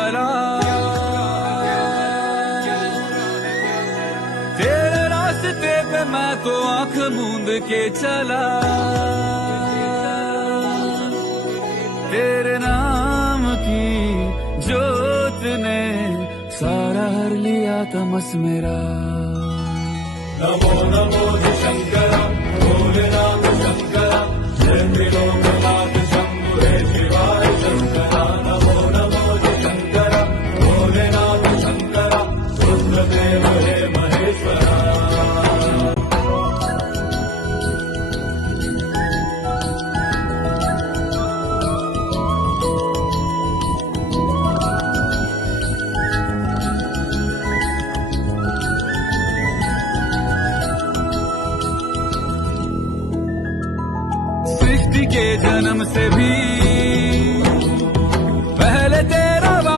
भला, तेरे रास्ते पे मैं तो आंख मूंद के चला, तेरे नाम की जोत ने सारा हर लिया तमस मेरा। नमो नमो शंकर भोलेनाथ शंकर, जय त्रिलोकनाथ शंभु हे शिवाय शंकर। नमो नमो शंकर भोलेनाथ शंकर, रुद्रदेव हे महेश्वरा। 60 के जन्म से भी